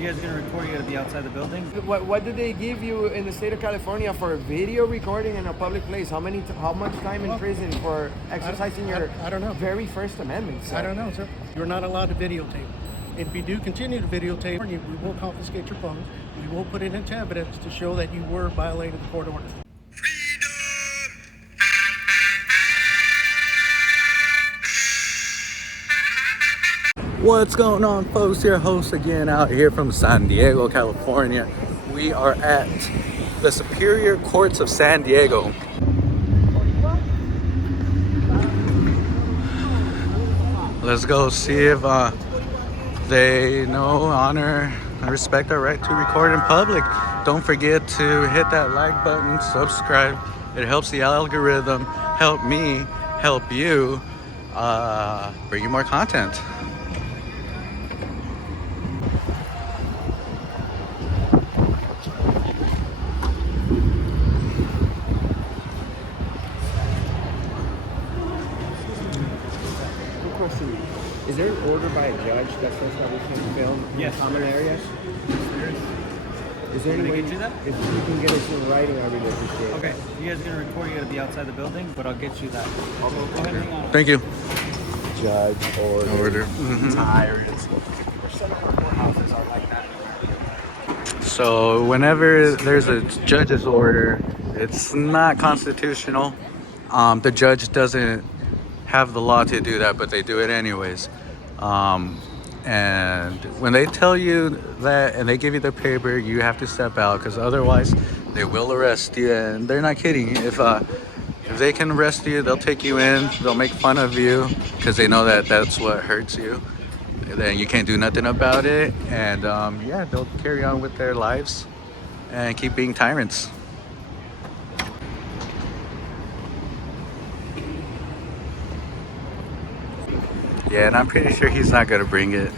you guys are gonna record, you gotta be outside the building. What did they give you in the state of California for video recording in a public place? How much time in prison for exercising your I don't know. very First Amendment? Sir? I don't know, sir. You're not allowed to videotape. If you do continue to videotape, we will confiscate your phone. We will put it into evidence to show that you were violating the court order. What's going on, folks? Your host again out here from San Diego, California. We are at the Superior Courts of San Diego. Let's go see if they know, honor, and respect our right to record in public. Don't forget to hit that like button, subscribe. It helps the algorithm, help me, help you, bring you more content. Is there an order by a judge that says that we can film in common areas? Is there any way get you that? If you can get us in writing, I really appreciate it. Okay, you guys are gonna record, you gotta be outside the building, but I'll get you that. Go ahead, hang on. Thank you. Judge order. Tyrants. 50% of courthouses are like that. So whenever there's a judge's order, it's not constitutional. The judge doesn't have the law to do that, but they do it anyways. And when they tell you that and they give you the paper, you have to step out, because otherwise they will arrest you. And they're not kidding. If they can arrest you, they'll take you in, they'll make fun of you because they know that that's what hurts you. And then you can't do nothing about it, and yeah, they'll carry on with their lives and keep being tyrants. Yeah, and I'm pretty sure he's not gonna bring it.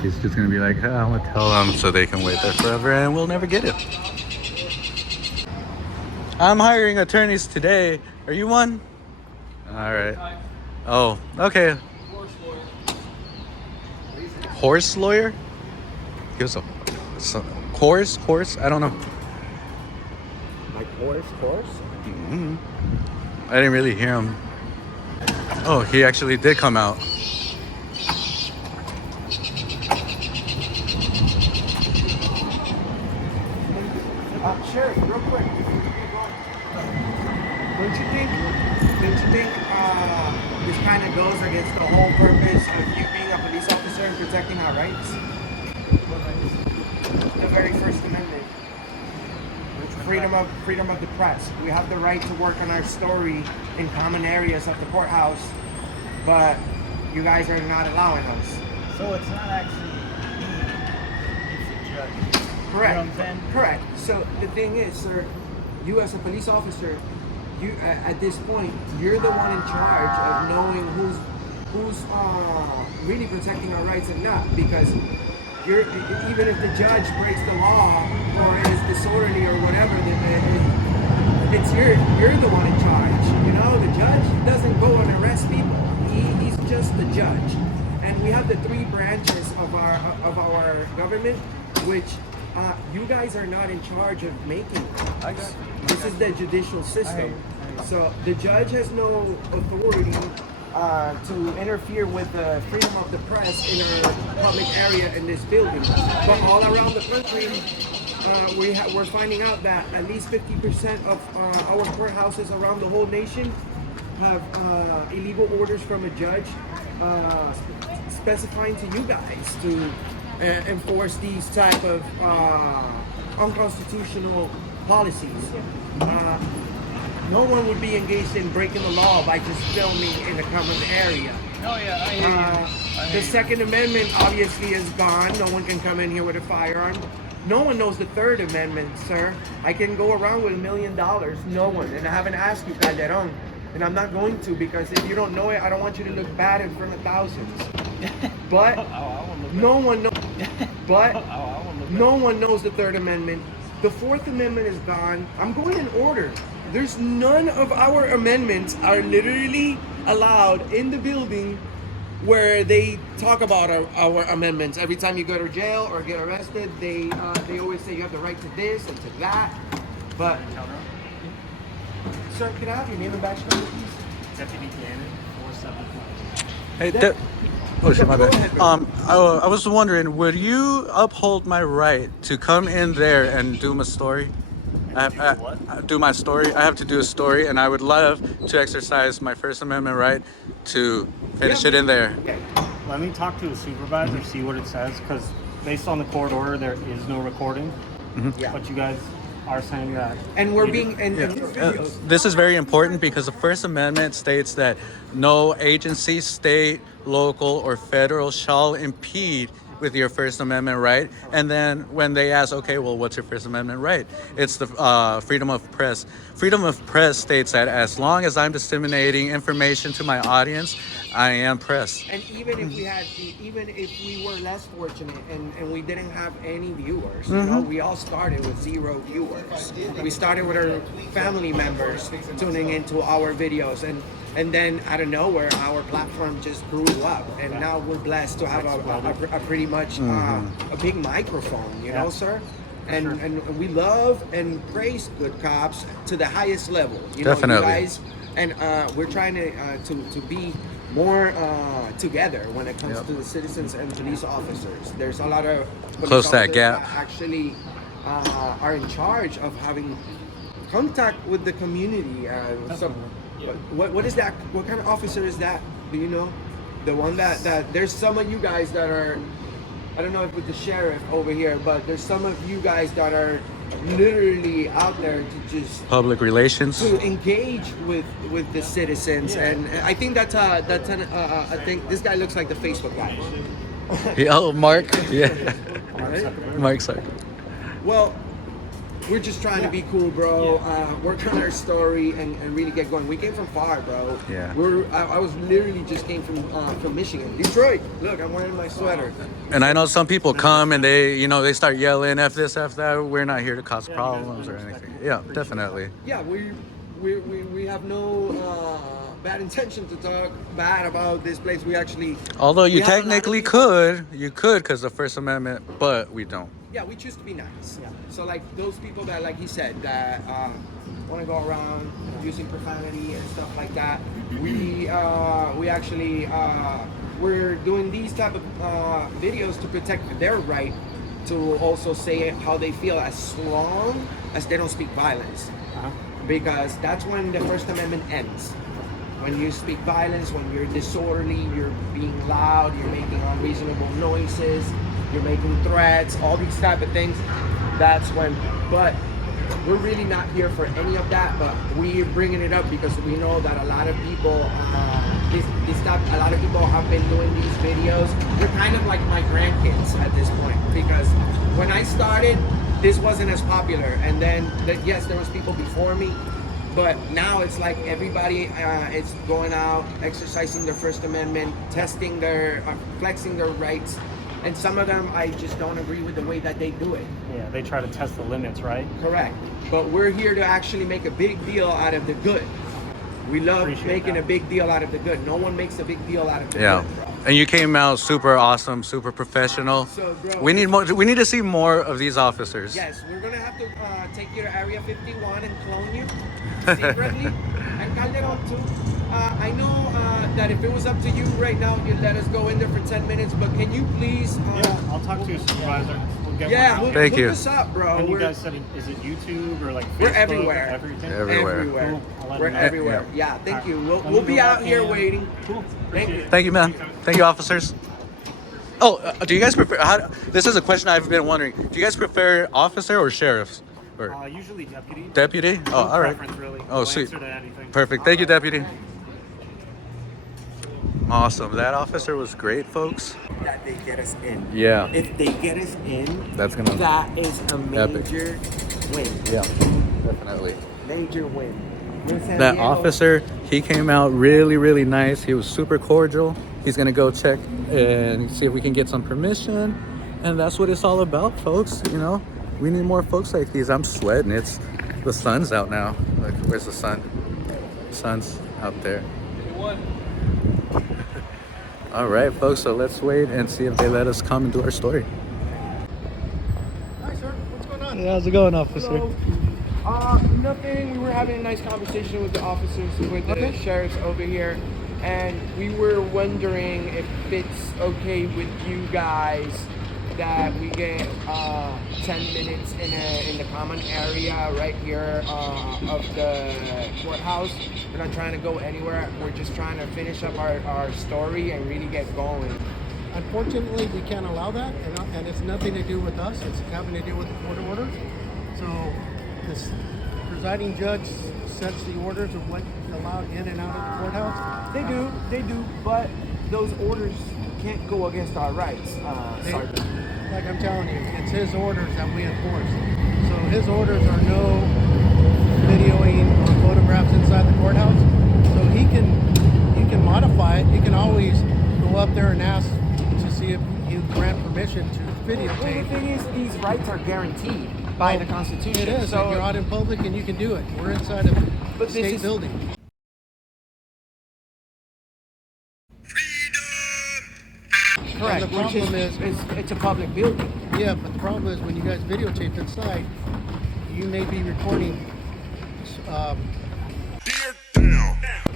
He's just gonna be like, oh, I'm gonna tell them so they can wait there forever and we'll never get it. I'm hiring attorneys today. Are you one? All right. Oh, okay. Horse lawyer? He was a horse? I don't know. Like horse? Mm-hmm. I didn't really hear him. Oh, he actually did come out. Sheriff, real quick. Don't you think this kind of goes against the whole purpose of you being a police officer and protecting our rights? The very First Amendment. Freedom of the press. We have the right to work on our story in common areas of the courthouse, but you guys are not allowing us. So it's not actually me, it's the judge. Correct. You know what I'm saying? Correct. So the thing is, sir, you as a police officer, you at this point, you're the one in charge of knowing who's really protecting our rights and not, because even if the judge breaks the law or is disorderly or whatever, it's you're the one in charge. You know, the judge doesn't go and arrest people. He's just the judge. And we have the three branches of our government, which you guys are not in charge of making laws. This is the judicial system. So the judge has no authority to interfere with the freedom of the press in our public area in this building. But all around the country, we're finding out that at least 50% of our courthouses around the whole nation have illegal orders from a judge specifying to you guys to enforce these type of unconstitutional policies. No one would be engaged in breaking the law by just filming in a common area. Oh yeah, I hear you. The Second Amendment obviously is gone. No one can come in here with a firearm. No one knows the Third Amendment, sir. I can go around with $1 million. No one. And I haven't asked you, Calderon. And I'm not going to, because if you don't know it, I don't want you to look bad in front of thousands. But no one knows. But no one knows the Third Amendment. The Fourth Amendment is gone. I'm going in order. There's none of our amendments are literally allowed in the building where they talk about our amendments. Every time you go to jail or get arrested, they always say you have the right to this and to that. But sir, can I have your name and badge number, please? Deputy Gannon, 475. Hey, oh shit, my Go bad. ahead, bro. I was wondering, would you uphold my right to come in there and do my story? Do my story. I have to do a story, and I would love to exercise my First Amendment right to finish it in there. Okay. Let me talk to the supervisor, see what it says, because based on the court order, there is no recording. Yeah. But you guys are saying that. And we're you- being and Yeah. these videos. This is very important because the First Amendment states that no agency, state, local, or federal shall impede with your First Amendment right. And then when they ask, okay, well, what's your First Amendment right? It's the freedom of press. Freedom of press states that as long as I'm disseminating information to my audience, I am press. And even if we were less fortunate and we didn't have any viewers, you know, we all started with 0 viewers. We started with our family members tuning into our videos, and then out of nowhere, our platform just grew up, and now we're blessed to have a pretty much a big microphone, you know, sir. And we love and praise good cops to the highest level. You know, Definitely. you guys, and we're trying to be more together when it comes to the citizens and police officers. There's a lot of police Close that officers gap. actually are in charge of having contact with the community. What is that? What kind of officer is that? Do you know? The one that there's some of you guys that are, I don't know if with the sheriff over here, but there's some of you guys that are literally out there to just Public relations. to engage with the citizens, and I think that's I think this guy looks like the Facebook guy. Yeah, oh, Mark. Yeah. Right? Mark Zuckerberg. Well, we're just trying to be cool, bro. Work on our story and really get going. We came from far, bro. Yeah. I was literally just came from Michigan, Detroit. Look, I'm wearing my sweater. And I know some people come and they start yelling, F this, F that. We're not here to cause problems or anything. Yeah, definitely. Yeah, we have no bad intention to talk bad about this place. We actually. Although you we have a lot of technically people- you could because the First Amendment, but we don't. Yeah, we choose to be nice. So like those people that, like he said, that want to go around using profanity and stuff like that, we actually we're doing these type of videos to protect their right to also say how they feel as long as they don't speak violence, because that's when the First Amendment ends. When you speak violence, when you're disorderly, you're being loud, you're making unreasonable noises, you're making threats, all these type of things, that's when, but we're really not here for any of that, but we're bringing it up because we know that a lot of people, a lot of people have been doing these videos. We're kind of like my grandkids at this point, because when I started, this wasn't as popular, and then, yes, there was people before me, but now it's like everybody is going out, exercising their First Amendment, testing their, flexing their rights. And some of them, I just don't agree with the way that they do it. Yeah, they try to test the limits, right? Correct. But we're here to actually make a big deal out of the good. We love Appreciate making that. a big deal out of the good. No one makes a big deal out of the Yeah. good, bro. And you came out super awesome, super professional. So, bro, We need more. We need to see more of these officers. Yes, we're gonna have to take you to Area 51 and clone you secretly, and Calderon too. I know that if it was up to you right now, you'd let us go in there for 10 minutes. But can you please? Yeah, I'll talk to your supervisor. We'll get Yeah, one out. Thank hook you. us up, bro. And you we're guys said, is it YouTube or like Facebook? We're everywhere. Everything? Everywhere. everywhere. Cool. I'll let We're him know. everywhere. Yeah, thank Alright. you. Let We'll me be go out back here in. waiting. Cool. Thank you. Appreciate it. Thank you, man. Thank you, officers. Oh, do you guys prefer? This is a question I've been wondering. Do you guys prefer officer or sheriffs? Or Usually deputy. deputy? Oh, No all right. preference, really. Oh, I'll sweet. answer to anything. Perfect. Thank you, deputy. Awesome. That officer was great, folks. That they get us in. Yeah. If they get us in, That's gonna. that is a major win. Yeah. Definitely. Major win. We're in San That Diego. officer, he came out really, really nice. He was super cordial. He's gonna go check and see if we can get some permission. And that's what it's all about, folks. You know, we need more folks like these. I'm sweating. The sun's out now. Like, where's the sun? Sun's out there. All right, folks. So let's wait and see if they let us come and do our story. Hi, sir. What's going on? How's it going, officer? Hello. Nothing. We were having a nice conversation with the officers, with the sheriffs over here, and we were wondering if it's okay with you guys that we get 10 minutes in the common area right here of the courthouse. We're not trying to go anywhere. We're just trying to finish up our story and really get going. Unfortunately, we can't allow that, and it's nothing to do with us. It's having to do with the court order. So, this presiding judge sets the orders of what's allowed in and out of the courthouse. They do, but those orders can't go against our rights, Sergeant. Like I'm telling you, it's his orders that we enforce. So his orders are no videoing or photographs inside the courthouse. So you can modify it. You can always go up there and ask to see if you grant permission to Well, videotape. the thing is, these rights are guaranteed by the Constitution. It is. So And you're out in public and you can do it. We're inside of But a this state is- building. correct. And the problem is, it's a public building. yeah, but the problem is when you guys videotape inside, you may be recording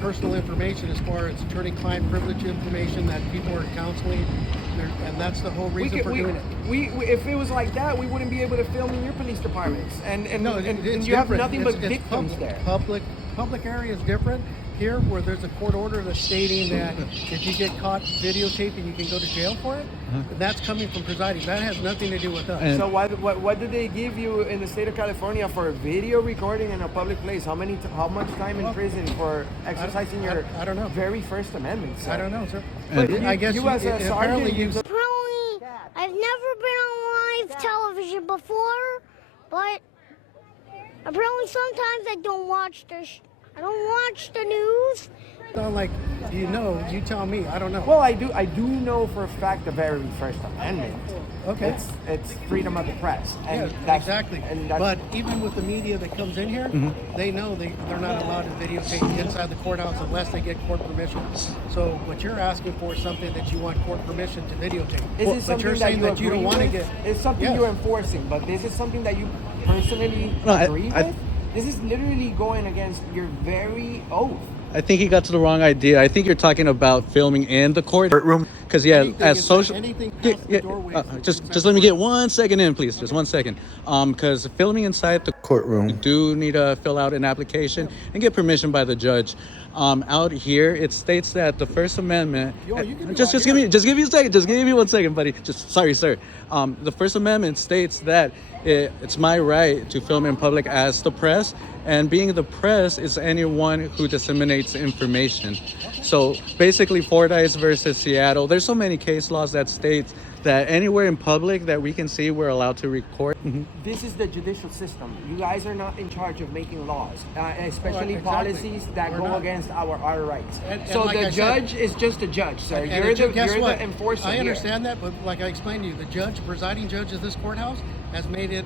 personal information as far as attorney-client privilege information that people are counseling, and that's the whole reason for doing it. We if it was like that, we wouldn't be able to film in your police departments. And No, and it's you have different. nothing but It's victims public, there. Public area is different. Here, where there's a court order that's stating that if you get caught videotaping, you can go to jail for it. That's coming from presiding. That has nothing to do with us. And- So what did they give you in the state of California for video recording in a public place? How much time in Well, prison for exercising your I don't know. very First Amendment? Sir? I don't know, sir. But I guess you as a apparently sergeant, you. Probably, I've never been on live television before, but apparently sometimes I don't watch I don't watch the news. Sound like you tell me. I don't know. Well, I do know for a fact the very First Amendment. Okay. It's freedom of the press, and Yeah, that's exactly. And that's, But even with the media that comes in here, they know they're not allowed to videotape inside the courthouse unless they get court permission. So what you're asking for is something that you want court permission to videotape. is it But something you're that saying you that you don't agree want to with? get. It's something Yes. you're enforcing, but this is something that you personally No, agree with. This is literally going against your very oath. I think he got to the wrong idea. I think you're talking about filming in the courtroom. Because, yeah, Anything as inside- social... anything Yeah, past the yeah, doorway just inside let me the get 1 second in, please. Just 1 second. Because filming inside the courtroom, you do need to fill out an application and get permission by the judge. Out here, it states that the First Amendment... Yo, you can do just out give me here. just give me a second. Just give me 1 second, buddy. Sorry, sir. The First Amendment states that it's my right to film in public as the press, and being the press is anyone who disseminates information. So basically, Fordyce versus Seattle, there's so many case laws that states that anywhere in public that we can see, we're allowed to record. This is the judicial system. You guys are not in charge of making laws, especially Exactly. policies that We're go not. against our rights. And So like the I said- judge is just a judge, sir. And You're guess the what? enforcer. I here. understand that, but like I explained to you, the presiding judge of this courthouse has made it.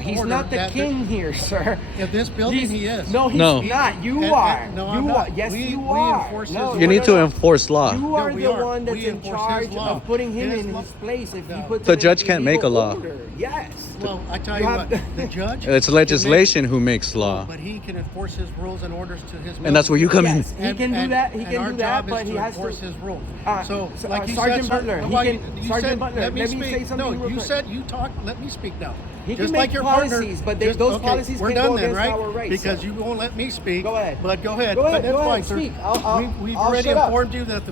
He's order not the that king here, sir. In this building, he is. No, he's No. not. You And- are. and- no, you I'm are. not. Yes, We- you we are. enforce No, his- You no, need no, to no. enforce law. You are we the are. one that's We in enforce charge his law. of putting him His in law- his place. If No. he puts The it in judge can't make a illegal law. order. Yes. Well, I tell You you have what, to- the judge. It's legislation who makes law. But he can enforce his rules and orders to his. And that's where you come in. Yes, he can do that. He and can our do that, job is but he to has enforce to. his rules. So, like you Sergeant said, Butler, sir, he well, can. you Sergeant said, Butler, let me say speak. something. No, real you quick. said you talk. Let me speak now. He Just can like make your policies, partner, but just- those okay, policies we're can done go then, against right? our rights, Because sir. you won't let me speak. Go ahead. But go ahead. Go ahead, But that's go fine, ahead, sir. speak. We've I'll already shut up. informed you that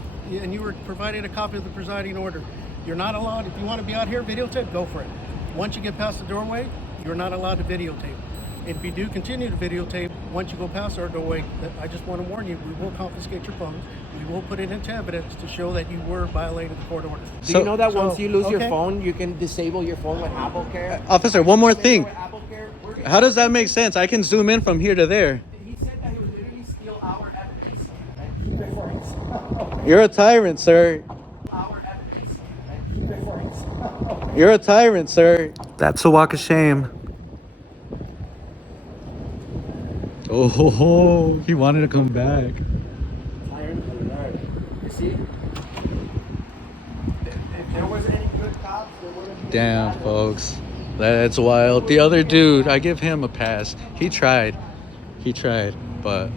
and you were provided a copy of the presiding order. You're not allowed. If you want to be out here videotape, go for it. Once you get past the doorway, you're not allowed to videotape. If you do continue to videotape, once you go past our doorway, I just want to warn you, we will confiscate your phones. We will put it into evidence to show that you were violating the court order. Do you know that So- once you lose your okay. phone, you can disable your phone with Apple Care? Officer, one more thing. With Apple Care, we're gonna- How does that make sense? I can zoom in from here to there. He said that he would literally steal our evidence and keep it for himself. You're a tyrant, sir. Our evidence and keep it for himself. You're a tyrant, sir. That's a walk of shame. Oh, he wanted to come back. Tyrant alert. You see? Damn, folks. That's wild. The other dude, I give him a pass. He tried. But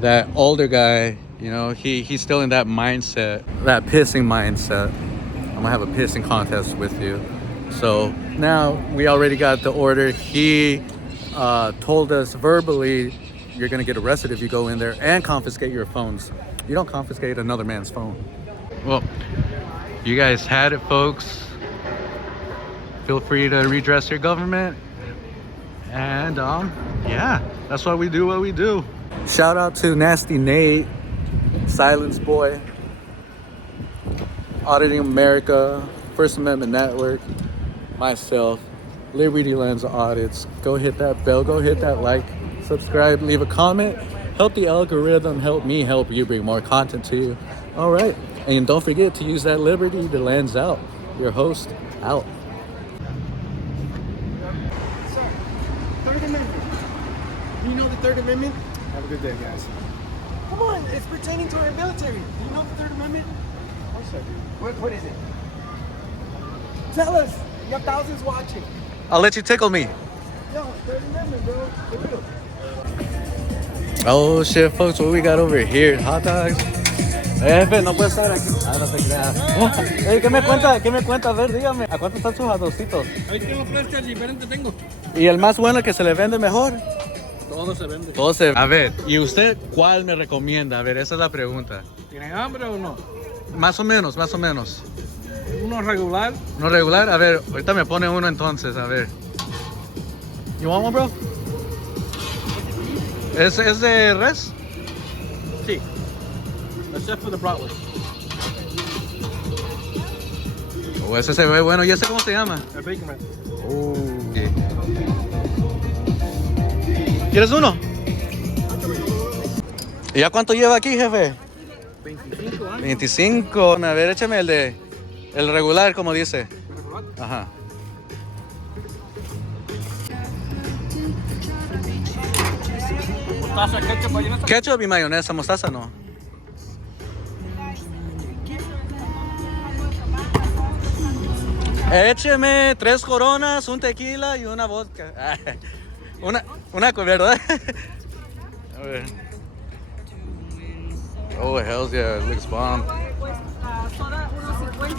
that older guy, you know, he's still in that mindset, that pissing mindset. I'm gonna have a pissing contest with you. So now we already got the order. He told us verbally, you're gonna get arrested if you go in there and confiscate your phones. You don't confiscate another man's phone. Well, you guys had it, folks. Feel free to redress your government. And yeah, that's why we do what we do. Shout out to Nasty Nate, Silence Boy, Auditing America, First Amendment Network, myself, Liberty Lens Audits. Go hit that bell, go hit that like, subscribe, leave a comment. Help the algorithm, help me help you bring more content to you. All right, and don't forget to use that Liberty to Lens out. Your host, out. Third Amendment. You know the Third Amendment? Have a good day, guys. Come on, it's pertaining to our military. Do you know the Third Amendment? Of course I do. What is it? Tell us. You have thousands watching. I'll let you tickle me. Yo, Third Amendment, bro. For real. Oh shit, folks, what we got over here? Hot dogs. Jefe, no puede estar aquí. Ah, no te creas. Ey, ¿qué me cuenta? ¿Qué me cuenta? A ver, dígame. ¿A cuánto están sus hot dogcitos? Ahí tengo frescas diferentes, tengo. ¿Y el más bueno que se le vende mejor? Todo se vende. Todo se... A ver, ¿y usted cuál me recomienda? A ver, esa es la pregunta. ¿Tienen hambre o no? Más o menos, más o menos. Uno regular. ¿No regular? A ver, ahorita me pone uno entonces, a ver. You want one, bro? ¿Es de res? Sí. Except for the bratwurst. Oh, ese se ve bueno. ¿Y ese cómo se llama? El bacon man. Oh. ¿Quieres uno? ¿Y ya cuánto lleva aquí, jefe? 25 años. 25. A ver, échame el regular, como dice. Ajá. Mostaza, ketchup, mayonesa. Ketchup y mayonesa, mostaza no. Écheme 3 coronas, un tequila y una vodka. Una ¿verdad? A ver. Oh, hell yeah, it looks bomb. Soda 1.50,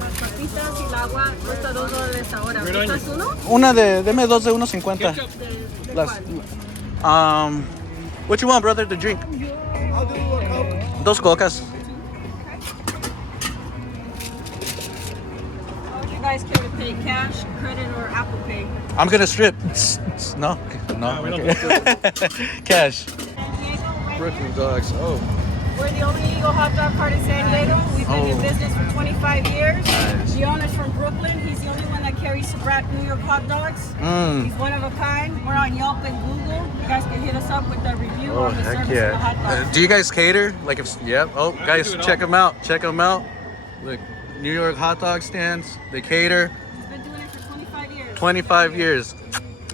las papitas y el agua cuesta $2 ahora. ¿Gustas uno? Deme 2 de 1.50. ¿De Las- cuál? What you want, brother, to drink? I'll do a Coke. 2 cocas. How would you guys care to pay cash, credit, or Apple Pay? I'm gonna strip. No, we don't okay. Cash. San Diego, Brooklyn dogs. Oh, we're the only legal hot dog cart in San Diego. We've been in business for 25 years. Nice. The owner's from Brooklyn. He's the only one that carries Sabrat New York hot dogs. He's one of a kind. We're on Yelp and Google. You guys can hit us up with the review Oh, on the heck service of the hot yeah. dogs. Do you guys cater? Like if, yep. Oh, guys, do it check all. them out. Check them out. Look, New York hot dog stands. They cater. He's been doing it for 25 years. 25 years.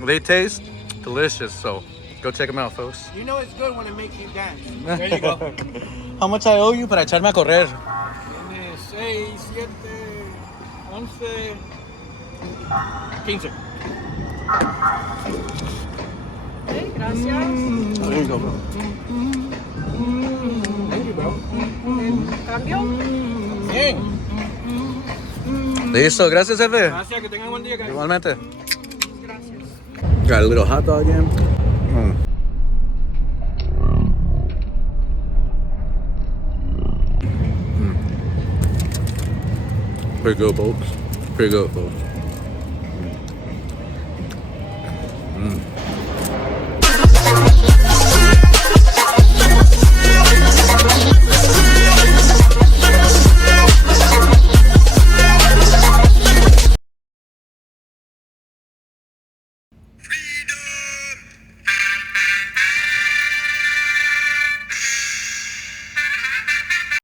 They taste delicious. So go check them out, folks. You know it's good when it makes you dance. There you go. How much I owe you para echarme a correr? Tiene 6, 7, 11, 15. Okay, gracias. There you go, bro. Thank you, bro. Cambio. Bien. Listo, gracias, jefe. Gracias, que tengan buen día, guys. Igualmente. Gracias. Got a little hot dog in. Pretty good, folks. Pretty good, folks.